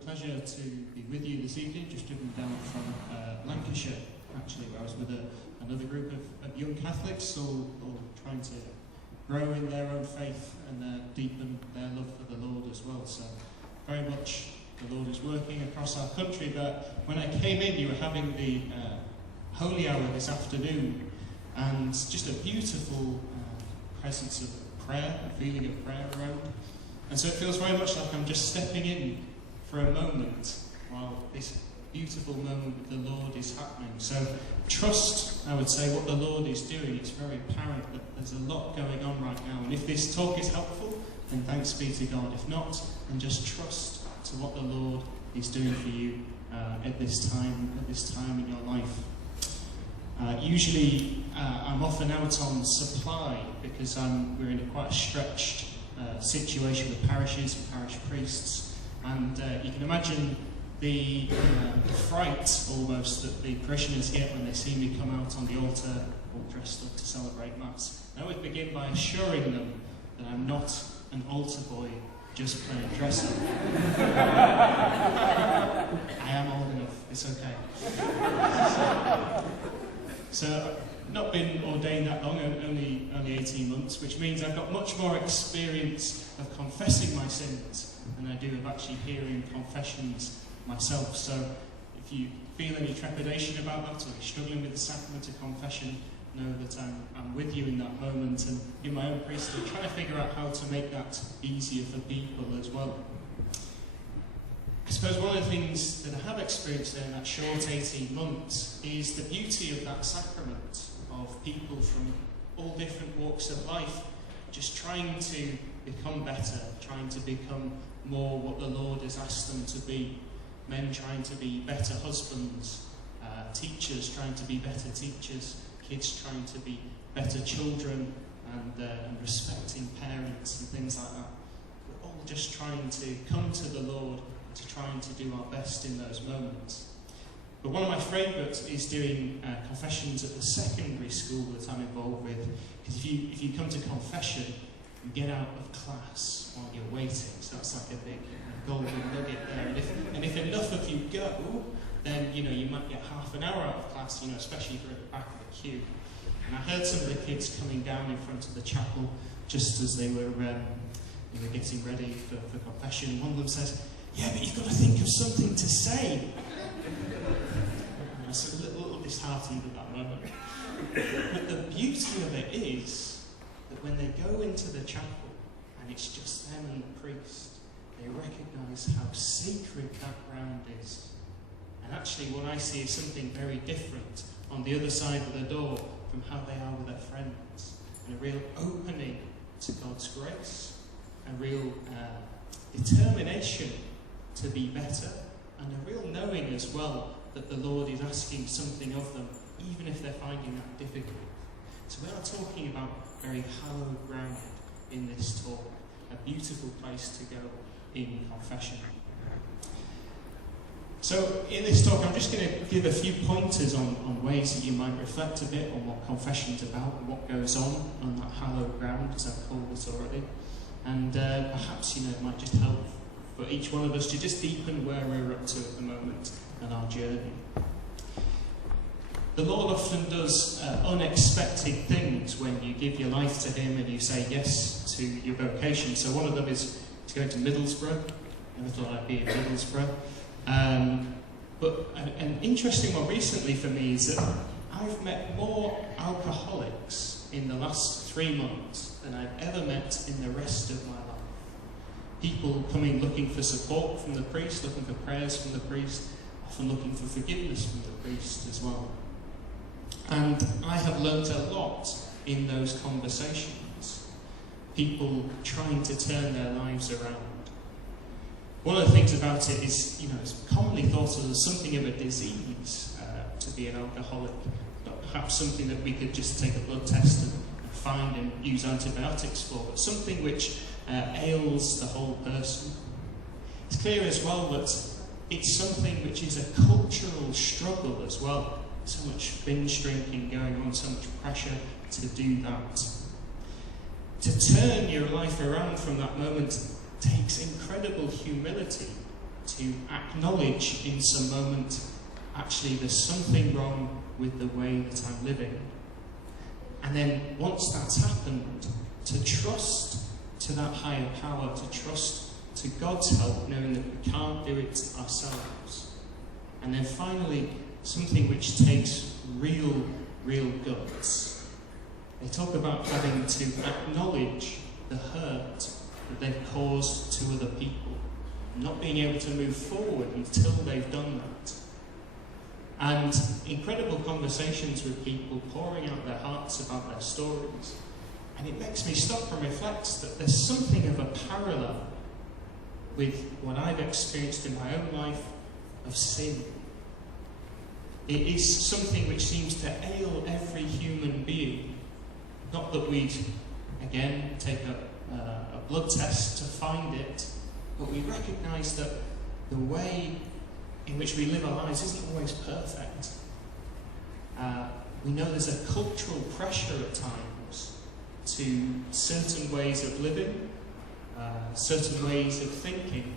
Pleasure to be with you this evening, just driven down from Lancashire, actually, where I was with another group of young Catholics, all trying to grow in their own faith and deepen their love for the Lord as well. So very much the Lord is working across our country. But when I came in, you were having the Holy Hour this afternoon, and just a beautiful presence of prayer, a feeling of prayer around. And so it feels very much like I'm just stepping in for a moment while this beautiful moment with the Lord is happening. So trust, I would say, what the Lord is doing. It's very apparent that there's a lot going on right now. And if this talk is helpful, then thanks be to God. If not, then just trust to what the Lord is doing for you at this time in your life. Usually I'm often out on supply because we're in quite a stretched situation with parishes and parish priests. And you can imagine the fright almost that the parishioners get when they see me come out on the altar all dressed up to celebrate Mass. I always begin by assuring them that I'm not an altar boy just playing dress up. I am old enough, it's okay. So I've not been ordained that long, only 18 months, which means I've got much more experience of confessing my sins than I do of actually hearing confessions myself. So if you feel any trepidation about that, or you're struggling with the sacrament of confession, know that I'm with you in that moment, and in my own priesthood, trying to figure out how to make that easier for people as well. I suppose one of the things that I have experienced in that short 18 months is the beauty of that sacrament, of people from all different walks of life, just trying to become better, trying to become more what the Lord has asked them to be. Men trying to be better husbands, teachers trying to be better teachers, kids trying to be better children, and respecting parents and things like that. We're all just trying to come to the Lord, to trying to do our best in those moments. But one of my favourites is doing confessions at the secondary school that I'm involved with, because if you come to confession, you get out of class while you're waiting, so that's like a big golden nugget there. And if enough of you go, then you might get half an hour out of class, especially if you're at the back of the queue. And I heard some of the kids coming down in front of the chapel just as they were getting ready for confession. And one of them says, "Yeah, but you've got to think of something to say." And I was a little disheartened at that moment. But the beauty of it is that when they go into the chapel and it's just them and the priest, they recognise how sacred that ground is. And actually what I see is something very different on the other side of the door from how they are with their friends. And a real opening to God's grace, a real determination to be better, and a real knowing as well that the Lord is asking something of them, even if they're finding that difficult. So we are talking about very hallowed ground in this talk, a beautiful place to go in confession. So in this talk I'm just going to give a few pointers on ways that you might reflect a bit on what confession's about and what goes on that hallowed ground, as I've called it already. And perhaps it might just help for each one of us to just deepen where we're up to at the moment and our journey. The Lord often does unexpected things when you give your life to Him and you say yes to your vocation. So one of them is to go to Middlesbrough. Never thought I'd be in Middlesbrough. But an interesting one recently for me is that I've met more alcoholics in the last 3 months than I've ever met in the rest of my life. People coming looking for support from the priest, looking for prayers from the priest, often looking for forgiveness from the priest as well. And I have learnt a lot in those conversations. People trying to turn their lives around. One of the things about it is, it's commonly thought of as something of a disease to be an alcoholic. Not perhaps something that we could just take a blood test and find and use antibiotics for, but something which ails the whole person. It's clear as well that it's something which is a cultural struggle as well. So much binge drinking going on, so much pressure to do that. To turn your life around from that moment takes incredible humility, to acknowledge in some moment, actually there's something wrong with the way that I'm living. And then once that's happened, to trust to that higher power, to trust to God's help, knowing that we can't do it ourselves. And then finally, something which takes real guts. They talk about having to acknowledge the hurt that they've caused to other people, not being able to move forward until they've done that. And incredible conversations with people pouring out their hearts about their stories. And it makes me stop and reflect that there's something of a parallel with what I've experienced in my own life of sin. It is something which seems to ail every human being. Not that we'd, again, take a blood test to find it, but we recognise that the way in which we live our lives isn't always perfect. We know there's a cultural pressure at times to certain ways of living, certain ways of thinking,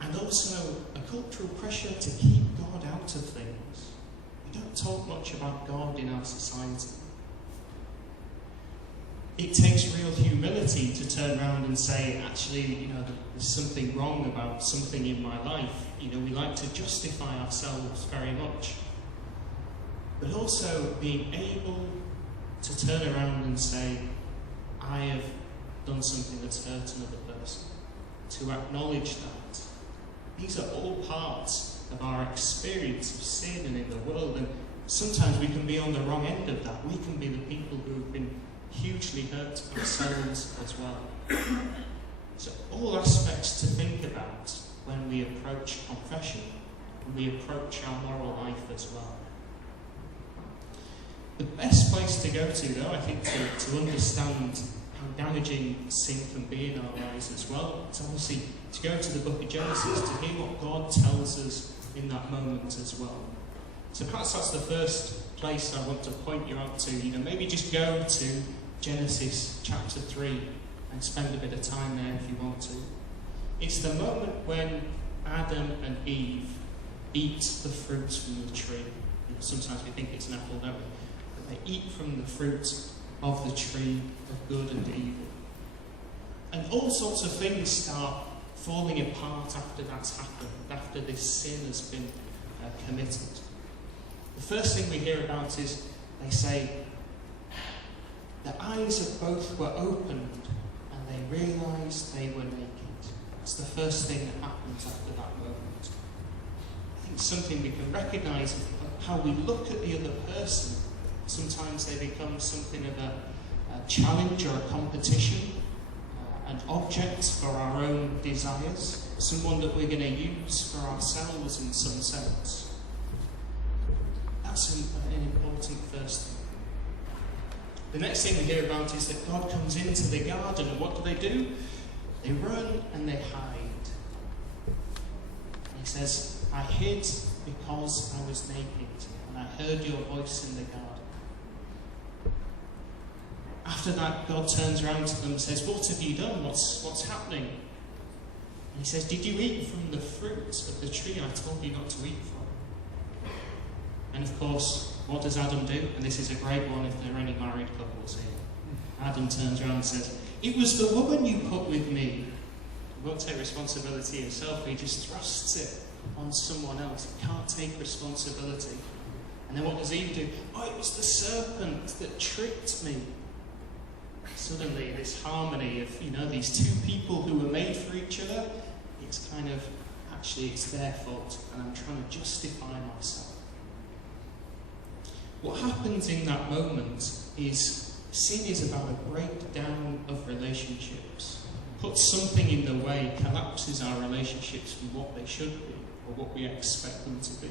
and also a cultural pressure to keep God out of things. We don't talk much about God in our society. It takes real humility to turn around and say, actually, there's something wrong about something in my life. We like to justify ourselves very much. But also being able to turn around and say, I have done something that's hurt another person. To acknowledge that. These are all parts of our experience of sin and in the world, and sometimes we can be on the wrong end of that. We can be the people who have been hugely hurt ourselves as well. So all aspects to think about when we approach confession, when we approach our moral life as well. The best place to go to, though, I think, to understand how damaging sin can be in our lives as well, is obviously to go to the book of Genesis, to hear what God tells us in that moment as well. So perhaps that's the first place I want to point you out to. Maybe just go to Genesis chapter 3 and spend a bit of time there if you want to. It's the moment when Adam and Eve eat the fruit from the tree. Sometimes we think it's an apple, don't we? But they eat from the fruit of the tree of good and evil. And all sorts of things start falling apart after that's happened, after this sin has been committed. The first thing we hear about is they say, the eyes of both were opened and they realised they were naked. That's the first thing that happens after that moment. I think something we can recognise of how we look at the other person. Sometimes they become something of a challenge or a competition, an object for our own desires, someone that we're going to use for ourselves in some sense. That's an important first thing. The next thing we hear about is that God comes into the garden, and what do? They run and they hide. And he says, I hid because I was naked, and I heard your voice in the garden. After that, God turns around to them and says, what have you done? What's happening? And he says, did you eat from the fruit of the tree I told you not to eat from? And of course, what does Adam do? And this is a great one if there are any married couples here. Adam turns around and says, it was the woman you put with me. He won't take responsibility himself, he just thrusts it on someone else. He can't take responsibility. And then what does Eve do? Oh, it was the serpent that tricked me. Suddenly this harmony of, these two people who were made for each other, it's kind of, actually it's their fault and I'm trying to justify myself. What happens in that moment is sin is about a breakdown of relationships. puts something in the way, collapses our relationships from what they should be, or what we expect them to be.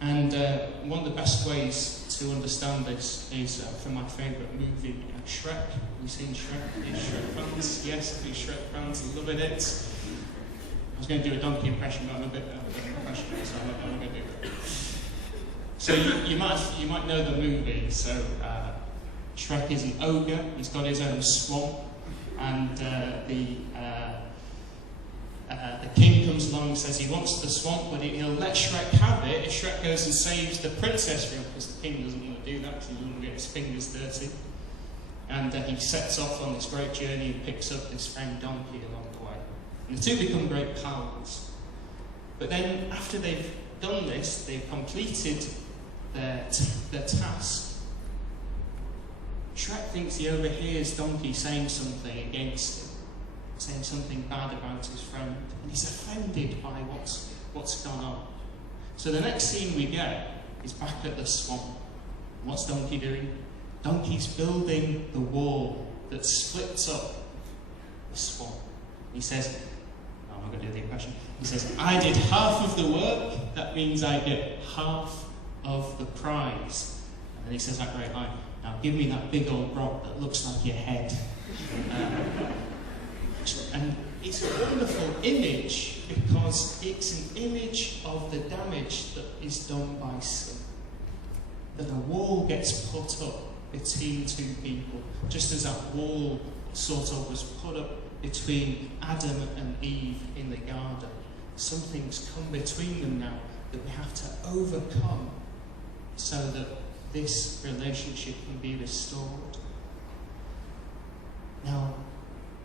And one of the best ways to understand this is from my favourite movie, Shrek. Have you seen Shrek? Are you Shrek fans? Yes, I do Shrek fans, loving it. I was going to do a donkey impression, but I'm a bit of an impression, so I'm not going to do it. So you might know the movie. So Shrek is an ogre. He's got his own swamp, and the king comes along and says he wants the swamp, but he'll let Shrek have it if Shrek goes and saves the princess for him, because the king doesn't want to do that because he doesn't want to get his fingers dirty. And he sets off on this great journey and picks up this friend donkey along the way. And the two become great pals. But then, after they've done this, they've completed their task. Shrek thinks he overhears Donkey saying something against him, saying something bad about his friend, and he's offended by what's gone on. So the next scene we get is back at the swamp. What's Donkey doing? Donkey's building the wall that splits up the swamp. He says, no, I'm not going to do the impression. He says, I did half of the work, that means I get half of the prize. And then he says that great line, now give me that big old rock that looks like your head. And it's a wonderful image because it's an image of the damage that is done by sin. That a wall gets put up between two people, just as that wall sort of was put up between Adam and Eve in the garden. Something's come between them now that we have to overcome so that this relationship can be restored. Now,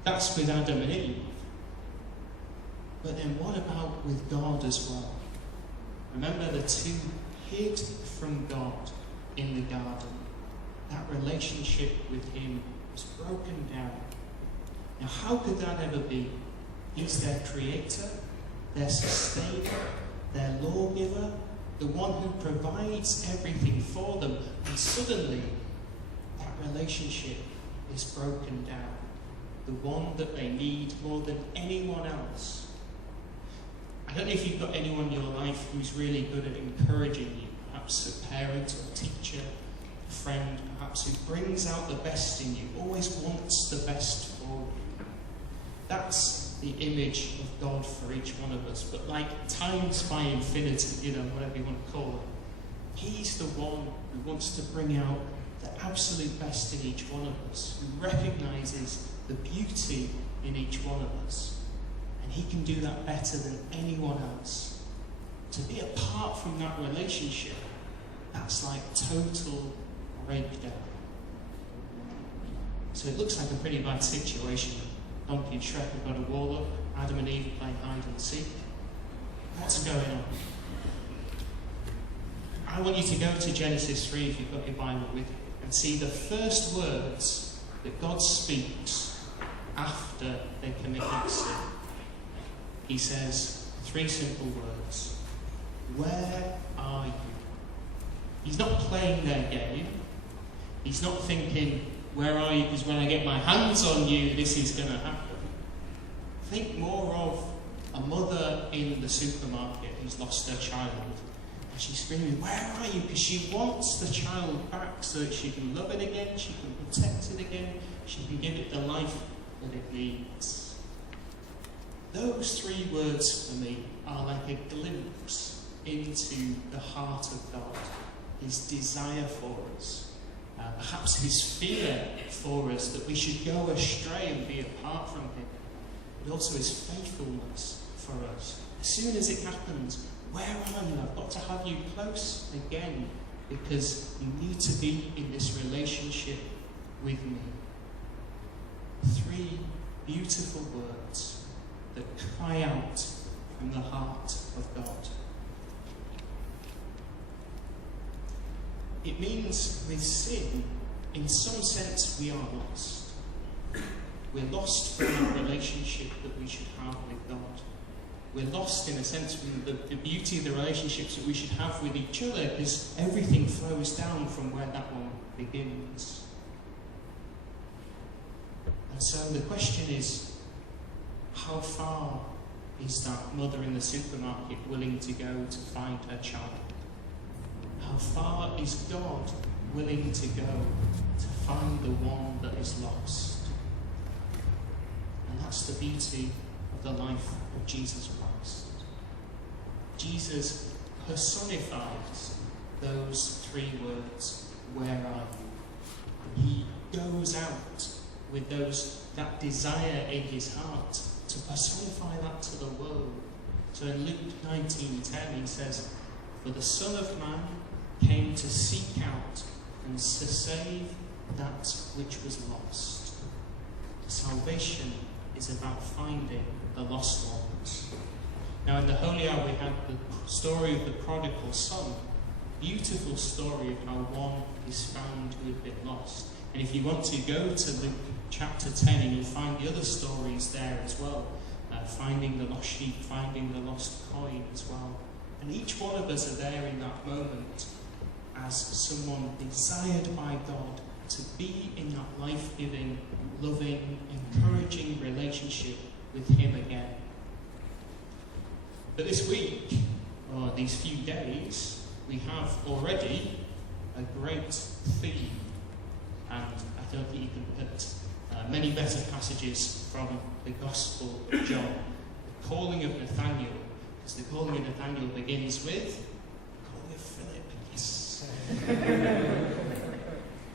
that's with Adam and Eve. But then what about with God as well? Remember, the two hid from God in the garden. That relationship with him was broken down. Now, how could that ever be? He's their creator, their sustainer, their lawgiver, the one who provides everything for them, and suddenly that relationship is broken down. The one that they need more than anyone else. I don't know if you've got anyone in your life who's really good at encouraging you, perhaps a parent or a teacher, a friend, perhaps, who brings out the best in you, always wants the best for you. That's the image of God for each one of us, but like times by infinity, whatever you want to call it. He's the one who wants to bring out the absolute best in each one of us, who recognises the beauty in each one of us. And he can do that better than anyone else. To be apart from that relationship, that's like total breakdown. So it looks like a pretty bad situation. Donkey and Shrek have got a wall up, Adam and Eve playing hide and seek. What's going on? I want you to go to Genesis 3 if you've got your Bible with you and see the first words that God speaks after they committed sin. He says 3 simple words. Where are you? He's not playing their game. He's not thinking, where are you? Because when I get my hands on you, this is going to happen. Think more of a mother in the supermarket who's lost her child. And she's screaming, where are you? Because she wants the child back so that she can love it again, she can protect it again, she can give it the life that it needs. Those 3 words for me are like a glimpse into the heart of God, his desire for us, perhaps his fear for us that we should go astray and be apart from him, but also his faithfulness for us. As soon as it happens, where are you? I've got to have you close again because you need to be in this relationship with me. 3 beautiful words that cry out from the heart of God. It means with sin, in some sense, we are lost. We're lost from that relationship that we should have with God. We're lost, in a sense, from the beauty of the relationships that we should have with each other, because everything flows down from where that one begins. And so the question is, how far is that mother in the supermarket willing to go to find her child? How far is God willing to go to find the one that is lost? And that's the beauty of the life of Jesus Christ. Jesus personifies those three words, where are you? He goes out with that desire in his heart to personify that to the world. So in Luke 19:10 he says, "For the Son of Man came to seek out and to save that which was lost." Salvation is about finding the lost ones. Now in the Holy Hour we had the story of the prodigal son. Beautiful story of how one is found who had been lost. And if you want to go to Luke chapter 10, and you'll find the other stories there as well. Finding the lost sheep, finding the lost coin as well. And each one of us are there in that moment as someone desired by God to be in that life-giving, loving, encouraging relationship with him again. But this week, or these few days, we have already a great theme. And I don't think you can put many better passages from the Gospel of John. The calling of Nathanael, because the calling of Nathanael begins with calling of Philip. Yes.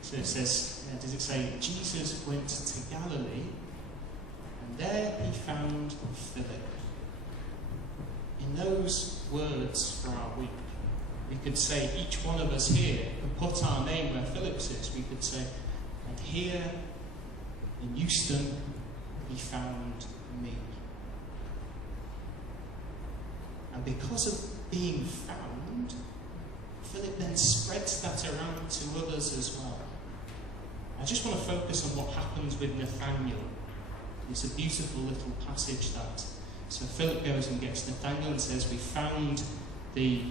So it says, does it say, Jesus went to Galilee, and there he found Philip. In those words for our week, we could say each one of us here could put our name where Philip's is. We could say, and here in Euston, he found me. And because of being found, Philip then spreads that around to others as well. I just want to focus on what happens with Nathanael. It's a beautiful little passage that. So Philip goes and gets Nathanael and says, we found the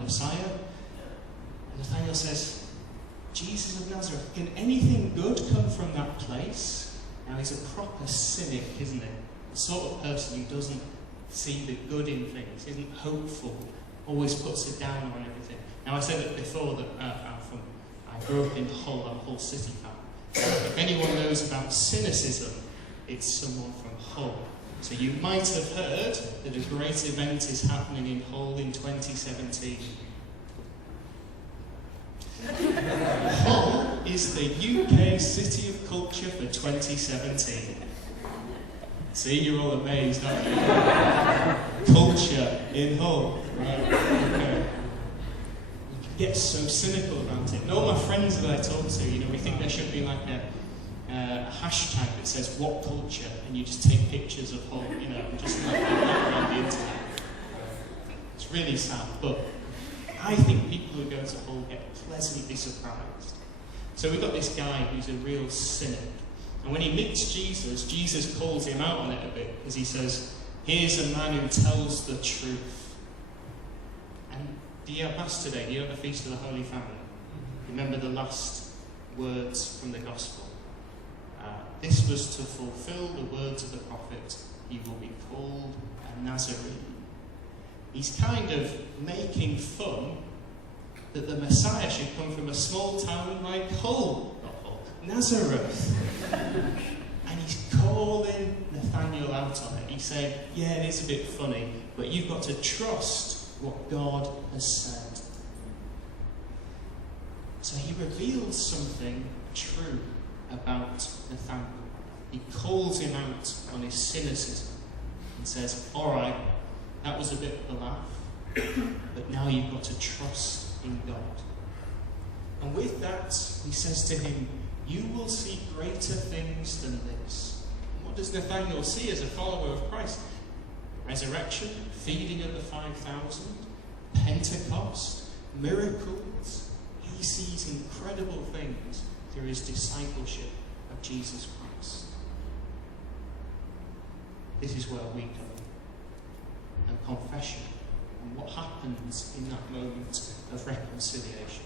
Messiah. And Nathanael says, Jesus of Nazareth, can anything good come from that place? Now he's a proper cynic, isn't he? The sort of person who doesn't see the good in things, isn't hopeful, always puts it down on everything. Now I said it before that I grew up in Hull, I'm a Hull City fan. If anyone knows about cynicism, it's someone from Hull. So you might have heard that a great event is happening in Hull in 2017. Hull is the UK City of Culture for 2017. See, you're all amazed, aren't you? Culture in Hull. Right, okay. You can get so cynical about it. And all my friends that I talk to, we think there should be like a hashtag that says what culture, and you just take pictures of Hull, and just like around the internet. It's really sad, but I think people who go to Hull get pleasantly surprised. So we've got this guy who's a real cynic. And when he meets Jesus, Jesus calls him out on it a bit, because he says, here's a man who tells the truth. And do you have Mass today? Do you have a Feast of the Holy Family? Remember the last words from the Gospel. This was to fulfill the words of the prophet, he will be called a Nazarene. He's kind of making fun that the Messiah should come from a small town like Hull, not Hull, Nazareth. And he's calling Nathanael out on it. He's saying, yeah, it is a bit funny, but you've got to trust what God has said. So he reveals something true about Nathanael. He calls him out on his cynicism and says, all right, that was a bit of a laugh, but now you've got to trust in God. And with that, he says to him, you will see greater things than this. And what does Nathanael see as a follower of Christ? Resurrection, feeding of the 5,000, Pentecost, miracles. He sees incredible things through his discipleship of Jesus Christ. This is where we come. And confession, and what happens in that moment of reconciliation.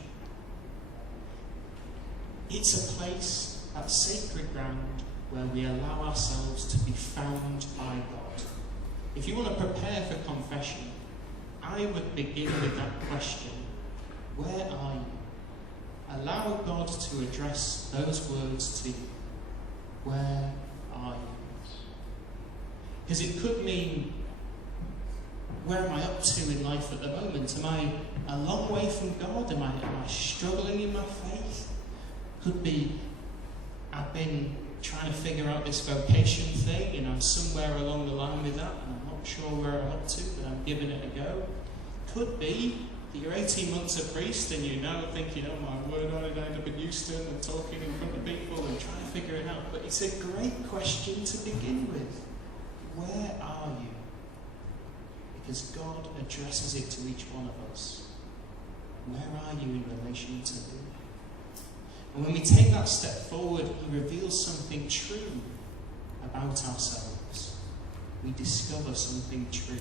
It's a place, that sacred ground, where we allow ourselves to be found by God. If you want to prepare for confession, I would begin with that question: where are you? Allow God to address those words to you. Where are you? Because it could mean, where am I up to in life at the moment? Am I a long way from God? Am I struggling in my faith? Could be, I've been trying to figure out this vocation thing, and I'm somewhere along the line with that, and I'm not sure where I'm up to, but I'm giving it a go. Could be that you're 18 months a priest and you're now thinking, oh my word, I end up in Houston and talking in front of people and trying to figure it out. But it's a great question to begin with. Where are you? Because God addresses it to each one of us. Where are you in relation to Him? And when we take that step forward, He reveals something true about ourselves. We discover something true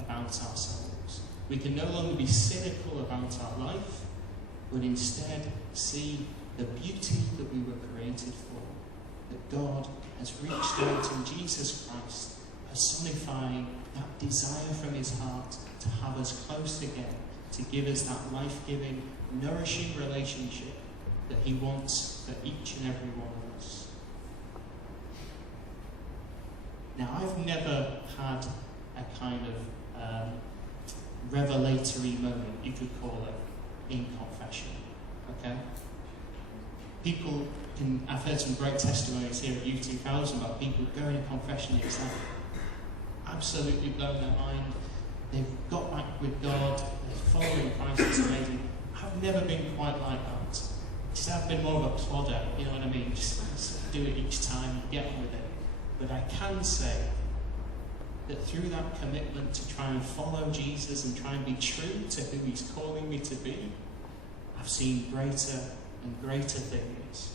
about ourselves. We can no longer be cynical about our life, but instead see the beauty that we were created for. That God has reached out in Jesus Christ, personifying that desire from His heart to have us close again, to give us that life-giving, nourishing relationship that He wants for each and every one of us. Now, I've never had a kind of revelatory moment, you could call it, in confession. Okay? People can, I've heard some great testimonies here at U2000 about people going to confession, it's like absolutely blown their mind. They've got back with God, they're following Christ, it's amazing. I've never been quite like that. Just I've been more of a plodder, you know what I mean? Just do it each time, get on with it. But I can say that through that commitment to try and follow Jesus and try and be true to who He's calling me to be, I've seen greater and greater things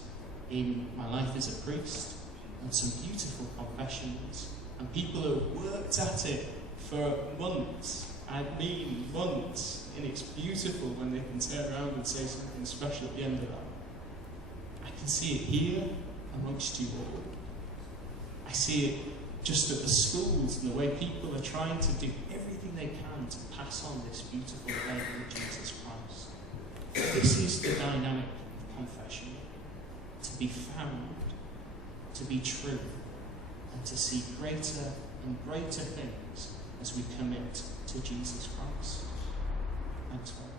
in my life as a priest, and some beautiful confessions, and people who have worked at it for months. I mean months, and it's beautiful when they can turn around and say something special at the end of that. I can see it here amongst you all. I see it just at the schools and the way people are trying to do everything they can to pass on this beautiful faith of Jesus Christ. This is the dynamic of confession. To be found, to be true, and to see greater and greater things as we commit to Jesus Christ. Thanks, Lord.